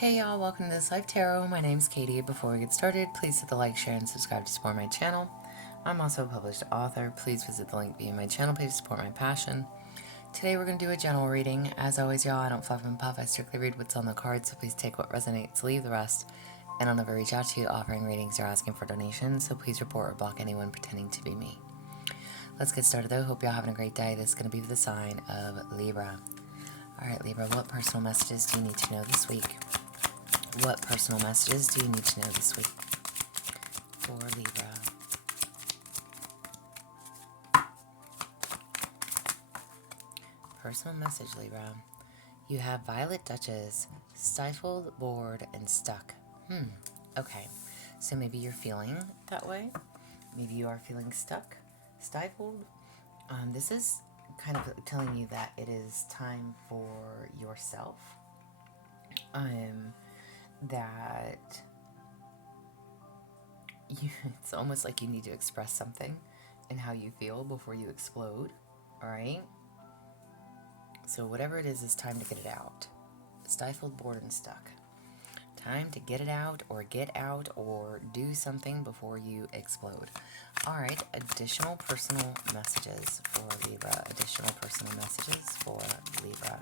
Hey y'all, welcome to This Life Tarot. My name's Katie. Before we get started, please hit the like, share, and subscribe to support my channel. I'm also a published author. Please visit the link via my channel page to support my passion. Today we're going to do a general reading. As always, y'all, I don't fluff and puff. I strictly read what's on the card, so please take what resonates, leave the rest. And I'll never reach out to you offering readings or asking for donations, so please report or block anyone pretending to be me. Let's get started though. Hope y'all having a great day. This is going to be for the sign of Libra. Alright, Libra, what personal messages do you need to know this week? What personal messages do you need to know this week for Libra? Personal message, Libra. You have Violet Duchess, stifled, bored, and stuck. Okay. So maybe you're feeling that way. Maybe you are feeling stuck, stifled. This is kind of telling you that it is time for yourself. That it's almost like you need to express something and how you feel before you explode. All right. So whatever it is time to get it out. Stifled, bored, and stuck. Time to get it out or do something before you explode. All right. Additional personal messages for Libra. Additional personal messages for Libra.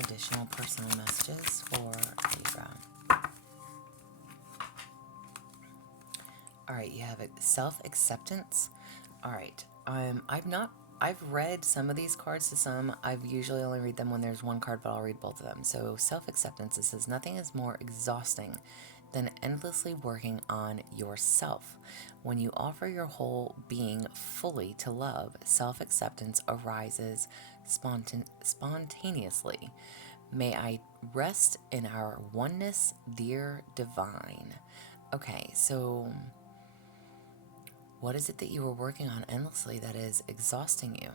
Additional personal messages for Libra. All right, you have self-acceptance. All right, I've read some of these cards to some. I've usually only read them when there's one card, but I'll read both of them. So self-acceptance, it says nothing is more exhausting than endlessly working on yourself. When you offer your whole being fully to love, self-acceptance arises spontaneously. May I rest in our oneness, dear divine. Okay, so what is it that you are working on endlessly that is exhausting you?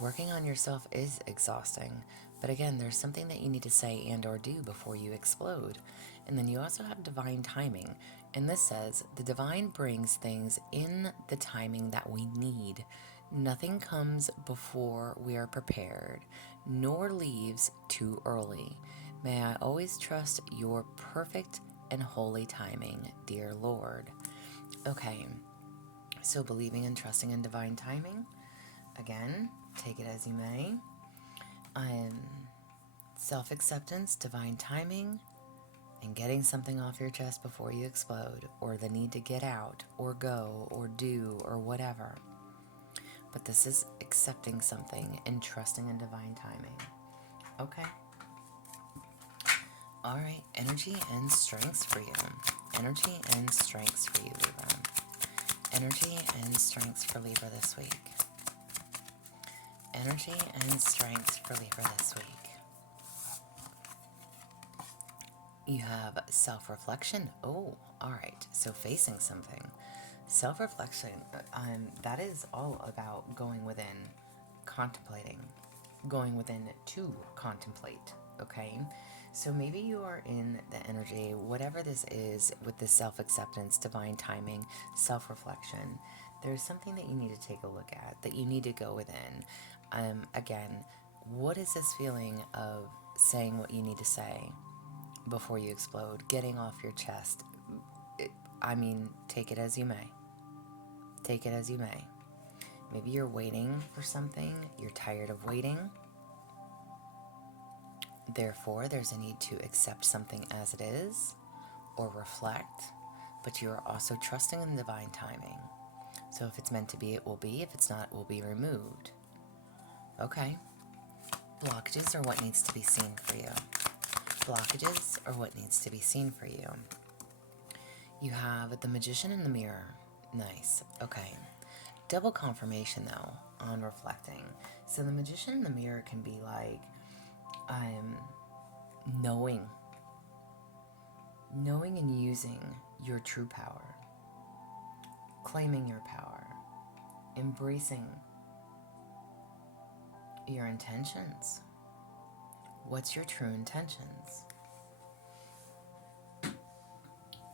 Working on yourself is exhausting, but again, there's something that you need to say and or do before you explode. And then you also have divine timing. And this says, the divine brings things in the timing that we need. Nothing comes before we are prepared, nor leaves too early. May I always trust your perfect and holy timing, dear Lord. Okay, so believing and trusting in divine timing. Again, take it as you may. Self-acceptance, divine timing, and getting something off your chest before you explode, or the need to get out, or go, or do, or whatever. But this is accepting something and trusting in divine timing. Okay. All right, energy and strengths for you. Energy and strengths for you, Libra. Energy and strengths for Libra this week. Energy and strengths for Libra this week. You have self-reflection. Oh, all right. So facing something. Self-reflection, that is all about going within, contemplating, going within to contemplate, okay? So maybe you are in the energy, whatever this is, with the self-acceptance, divine timing, self-reflection. There's something that you need to take a look at, that you need to go within. Again, what is this feeling of saying what you need to say before you explode, getting off your chest? Take it as you may. Take it as you may. Maybe you're waiting for something, you're tired of waiting. Therefore, there's a need to accept something as it is, or reflect, but you are also trusting in divine timing. So if it's meant to be, it will be. If it's not, it will be removed. Okay. Blockages are what needs to be seen for you. Blockages are what needs to be seen for you. You have the Magician in the Mirror. Nice. Okay. Double confirmation, though, on reflecting. So the Magician in the Mirror can be like, knowing and using your true power, claiming your power, embracing your intentions. What's your true intentions?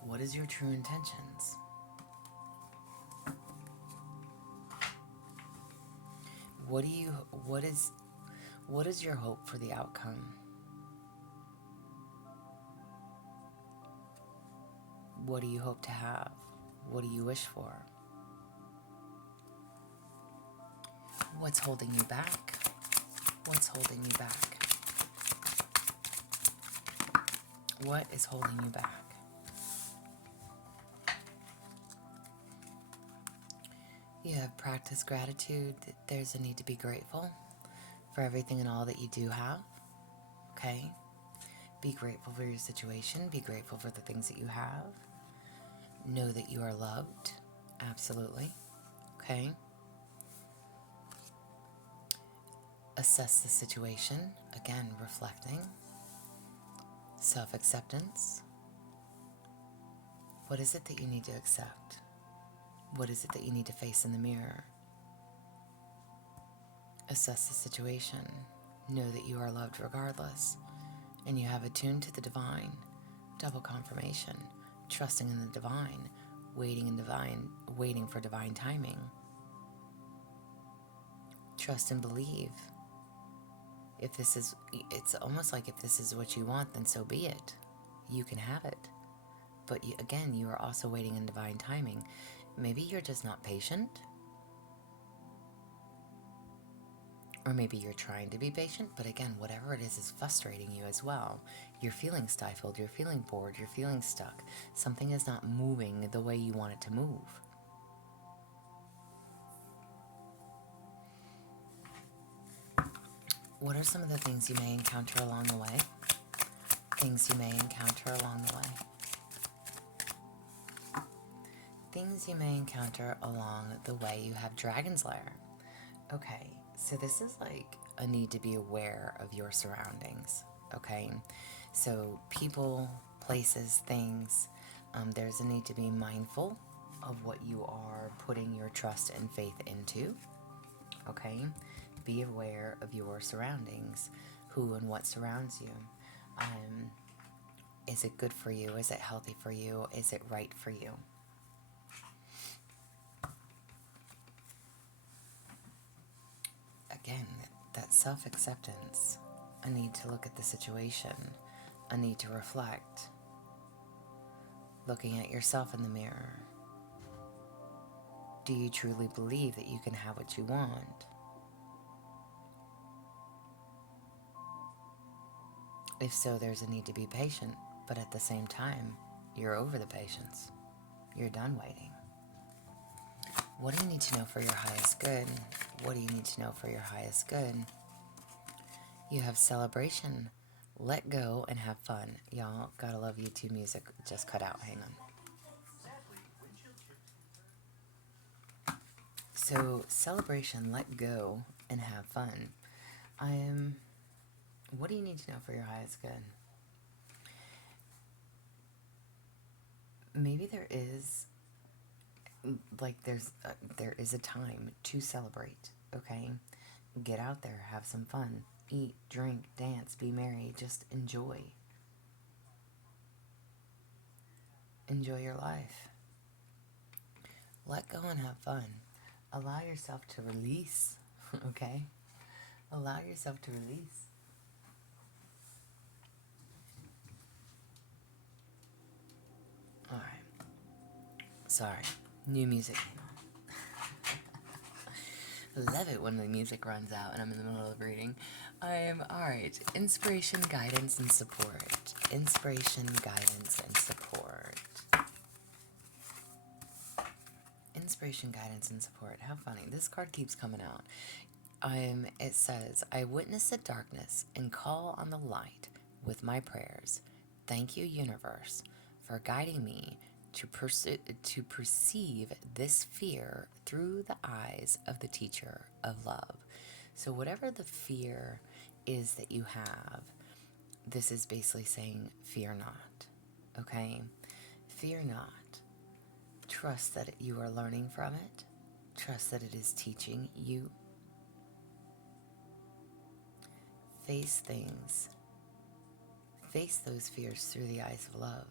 What is your true intentions? What is What is your hope for the outcome? What do you hope to have? What do you wish for? What's holding you back? What's holding you back? What is holding you back? You have practiced gratitude. There's a need to be grateful for everything and all that you do have. Okay? Be grateful for your situation. Be grateful for the things that you have. Know that you are loved. Absolutely. Okay? Assess the situation. Again, reflecting. Self-acceptance. What is it that you need to accept? What is it that you need to face in the mirror? Assess the situation. Know that you are loved regardless. And you have attuned to the divine. Double confirmation. Trusting in the divine. Waiting for divine timing. Trust and believe. It's almost like if this is what you want, then so be it. You can have it. But again, you are also waiting in divine timing. Maybe you're just not patient. Or maybe you're trying to be patient, but again, whatever it is frustrating you as well. You're feeling stifled, you're feeling bored, you're feeling stuck. Something is not moving the way you want it to move. What are some of the things you may encounter along the way? Things you may encounter along the way. Things you may encounter along the way. You have Dragon's Lair. Okay, so this is like a need to be aware of your surroundings. Okay, so people, places, things. There's a need to be mindful of what you are putting your trust and faith into. Okay, be aware of your surroundings, who and what surrounds you. Is it good for you? Is it healthy for you? Is it right for you? Again, that self-acceptance, a need to look at the situation, a need to reflect, looking at yourself in the mirror. Do you truly believe that you can have what you want? If so, there's a need to be patient, but at the same time, you're over the patience. You're done waiting. What do you need to know for your highest good? What do you need to know for your highest good? You have celebration. Let go and have fun. Y'all, gotta love YouTube music. Just cut out. Hang on. So, celebration, let go, and have fun. What do you need to know for your highest good? Maybe there is a time to celebrate, okay? Get out there, have some fun, eat, drink, dance, be merry, just enjoy. Enjoy your life. Let go and have fun. Allow yourself to release, okay? Allow yourself to release. Alright. Sorry. New music came on. Love it when the music runs out and I'm in the middle of reading. Alright. Inspiration, guidance, and support. Inspiration, guidance, and support. Inspiration, guidance, and support. How funny. This card keeps coming out. It says, I witness the darkness and call on the light with my prayers. Thank you, universe, for guiding me to perceive this fear through the eyes of the teacher of love. So whatever the fear is that you have, this is basically saying, fear not. Okay? Fear not. Trust that you are learning from it. Trust that it is teaching you. Face things. Face those fears through the eyes of love.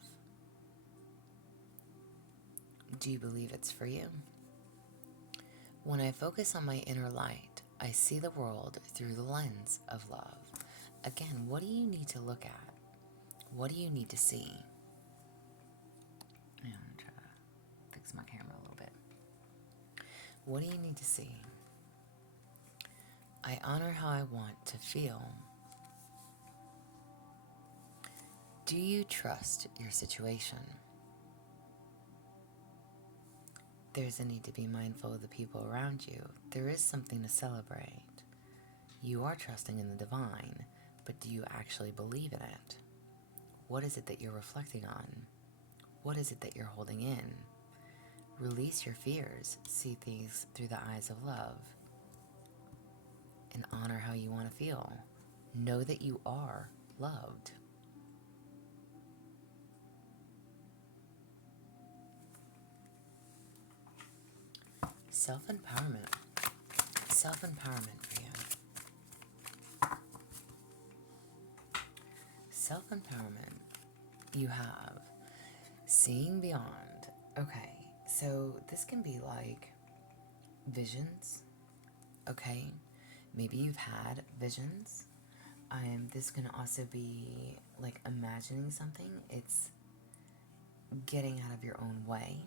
Do you believe it's for you? When I focus on my inner light, I see the world through the lens of love. Again, what do you need to look at? What do you need to see? I'm going to try to fix my camera a little bit. What do you need to see? I honor how I want to feel. Do you trust your situation? There's a need to be mindful of the people around you. There is something to celebrate. You are trusting in the divine, but do you actually believe in it? What is it that you're reflecting on? What is it that you're holding in? Release your fears. See things through the eyes of love. And honor how you want to feel. Know that you are loved. Self-empowerment. Self-empowerment for you. Self-empowerment. You have seeing beyond. Okay, so this can be like visions. Okay, maybe you've had visions. This can also be like imagining something. It's getting out of your own way.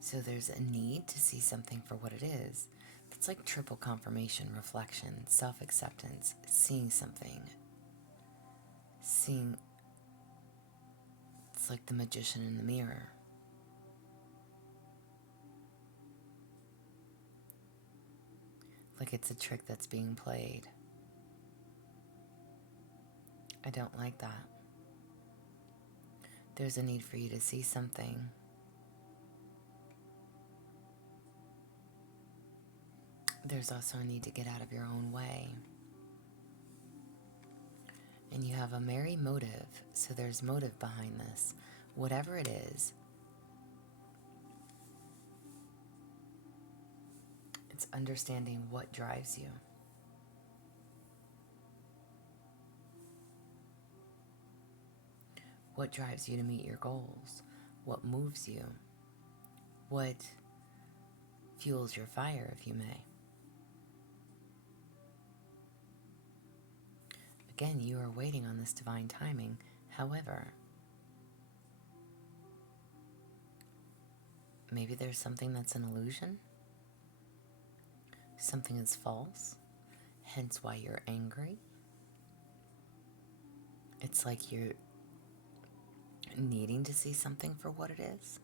So there's a need to see something for what it is. It's like triple confirmation, reflection, self-acceptance, seeing something. Seeing, it's like the magician in the mirror. Like it's a trick that's being played. I don't like that. There's a need for you to see something. There's also a need to get out of your own way. And you have a merry motive, so there's motive behind this. Whatever it is, it's understanding what drives you. What drives you to meet your goals? What moves you? What fuels your fire, if you may? Again, you are waiting on this divine timing. However, maybe there's something that's an illusion. Something is false. Hence why you're angry. It's like you're needing to see something for what it is.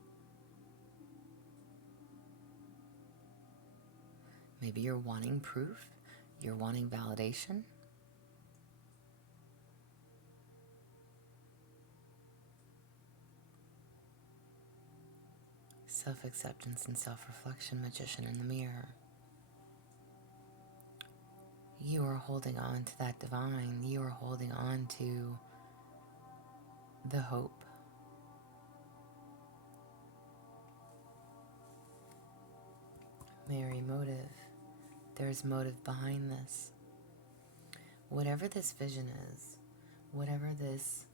Maybe you're wanting proof. You're wanting validation. Self-acceptance and self-reflection, magician in the mirror. You are holding on to that divine. You are holding on to the hope. Merry motive. There's motive behind this. Whatever this vision is, whatever this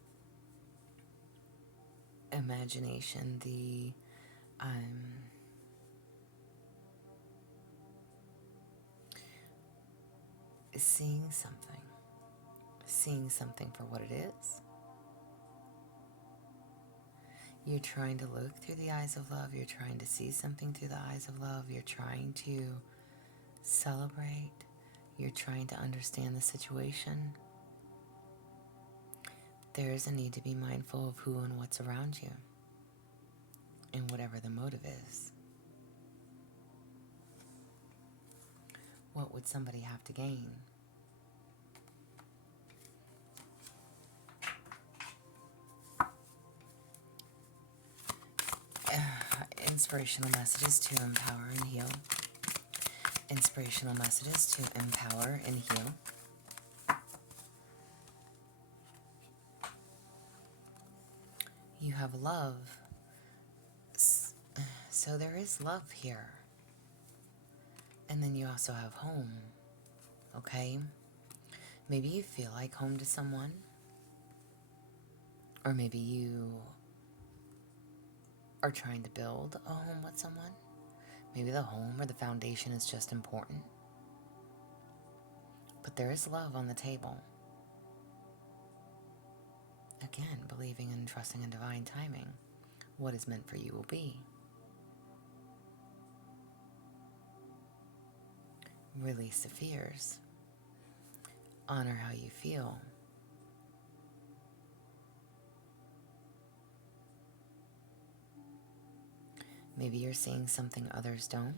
imagination, the seeing something for what it is. You're trying to look through the eyes of love. You're trying to see something through the eyes of love. You're trying to celebrate. You're trying to understand the situation. There is a need to be mindful of who and what's around you, and whatever the motive is. What would somebody have to gain? Inspirational messages to empower and heal. Inspirational messages to empower and heal. You have love. So there is love here. And then you also have home. Okay? Maybe you feel like home to someone. Or maybe you are trying to build a home with someone. Maybe the home or the foundation is just important. But there is love on the table. Again, believing and trusting in divine timing. What is meant for you will be. Release the fears. Honor how you feel. Maybe you're seeing something others don't,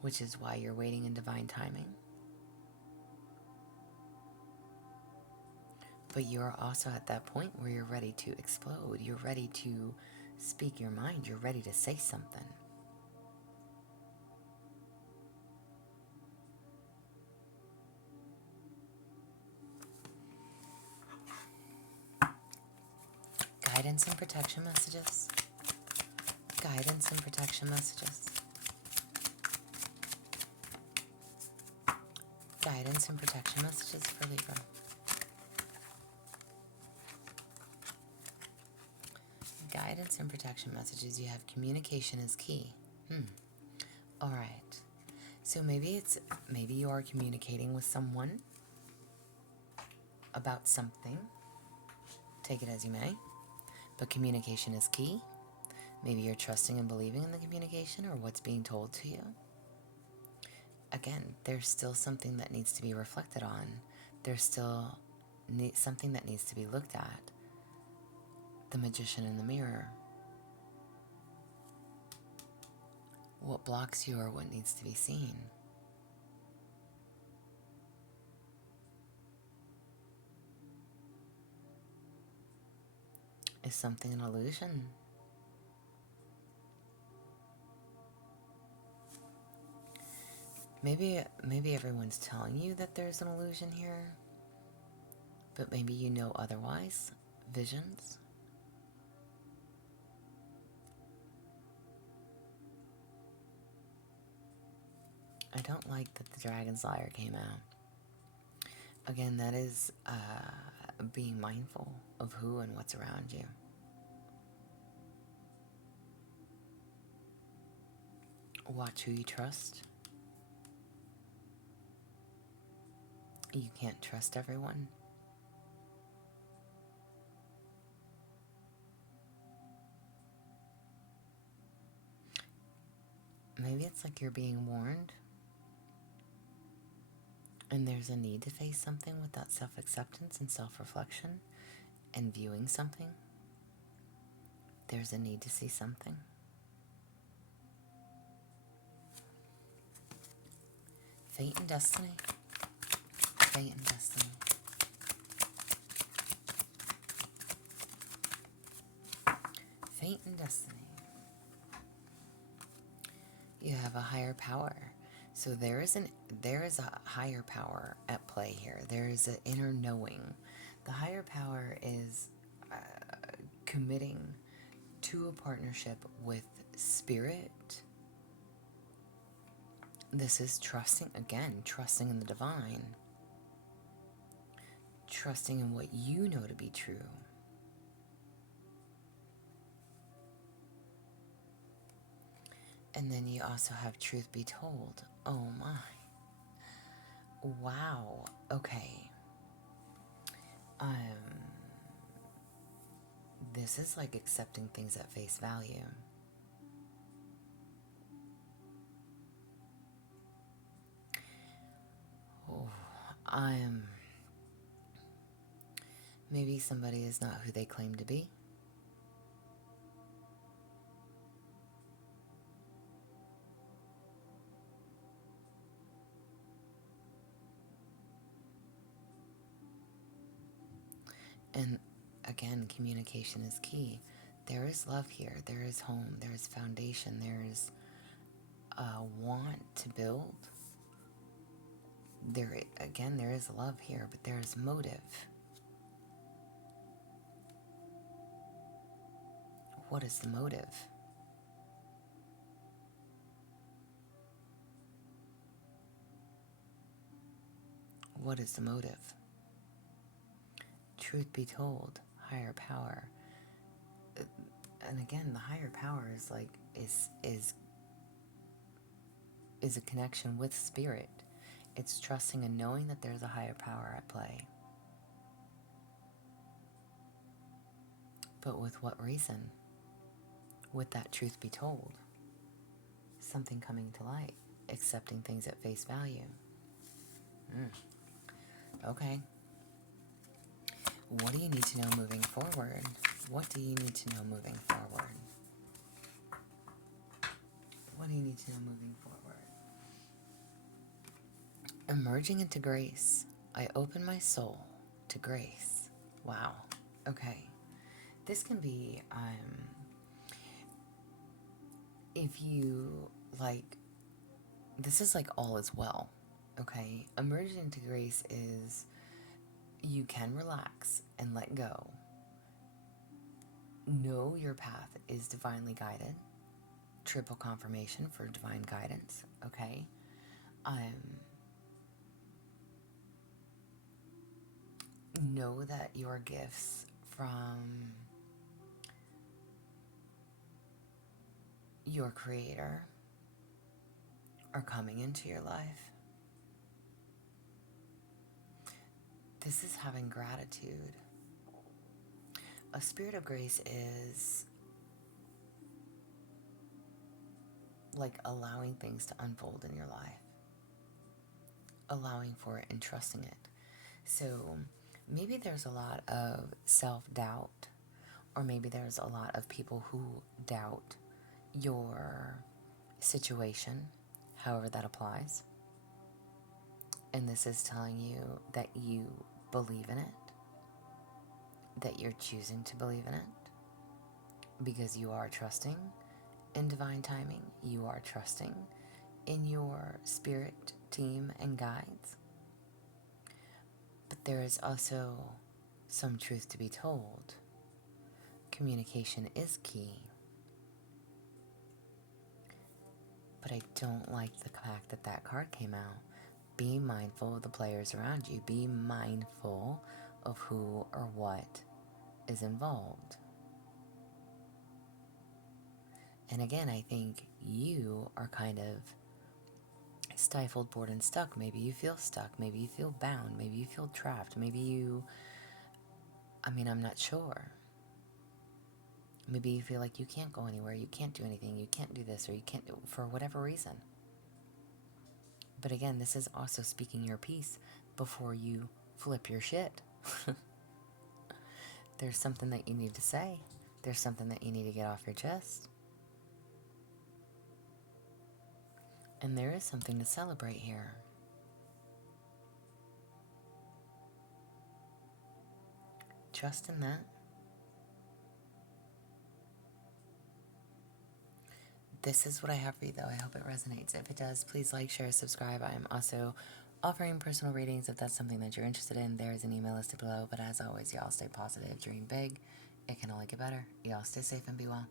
which is why you're waiting in divine timing. But you're also at that point where you're ready to explode. You're ready to speak your mind. You're ready to say something. Guidance and protection messages. Guidance and protection messages. Guidance and protection messages for Libra. Guidance and protection messages. You have communication is key. All right. So maybe you are communicating with someone about something. Take it as you may. But communication is key. Maybe you're trusting and believing in the communication or what's being told to you. Again, there's still something that needs to be reflected on. There's still something that needs to be looked at. The magician in the mirror. What blocks you or what needs to be seen. Is something an illusion? Maybe everyone's telling you that there's an illusion here, but maybe you know otherwise. Visions. I don't like that the Dragon's Lyre came out. Again, that is being mindful of who and what's around you. Watch who you trust. You can't trust everyone. Maybe it's like you're being warned, and there's a need to face something without self-acceptance and self-reflection and viewing something. There's a need to see something. Fate and destiny. Fate and destiny. Fate and destiny. You have a higher power. So there is a higher power at play here. There is an inner knowing. The higher power is committing to a partnership with spirit. This is trusting in the divine. Trusting in what you know to be true. And then you also have truth be told. Oh my. Wow. Okay. This is like accepting things at face value. Oh, maybe somebody is not who they claim to be. And again, communication is key. There is love here. There is home. There is foundation. There is a want to build. There is love here, but there is motive. What is the motive? What is the motive? Truth be told, higher power. And again, the higher power is like is a connection with spirit. It's trusting and knowing that there's a higher power at play. But with what reason? With that truth be told, something coming to light, accepting things at face value. Okay. What do you need to know moving forward? What do you need to know moving forward? What do you need to know moving forward? Emerging into grace. I open my soul to grace. Wow. Okay. This can be, if you like, this is like all is well. Okay. Emerging into grace is you can relax and let go. Know your path is divinely guided. Triple confirmation for divine guidance. Okay. Know that your gifts from your creator are coming into your life. This is having gratitude. A spirit of grace is like allowing things to unfold in your life, allowing for it and trusting it. So maybe there's a lot of self-doubt, or maybe there's a lot of people who doubt your situation, however that applies. And this is telling you that you believe in it, that you're choosing to believe in it, because you are trusting in divine timing, you are trusting in your spirit team and guides. But there is also some truth to be told. Communication is key. But I don't like the fact that that card came out. Be mindful of the players around you. Be mindful of who or what is involved. And again, I think you are kind of stifled, bored, and stuck. Maybe you feel stuck. Maybe you feel bound. Maybe you feel trapped. Maybe you, I'm not sure. Maybe you feel like you can't go anywhere. You can't do anything. You can't do this, or you can't do, for whatever reason. But again, this is also speaking your piece before you flip your shit. There's something that you need to say. There's something that you need to get off your chest. And there is something to celebrate here. Trust in that. This is what I have for you, though. I hope it resonates. If it does, please like, share, subscribe. I am also offering personal readings if that's something that you're interested in. There is an email listed below. But as always, y'all stay positive, dream big. It can only get better. Y'all stay safe and be well.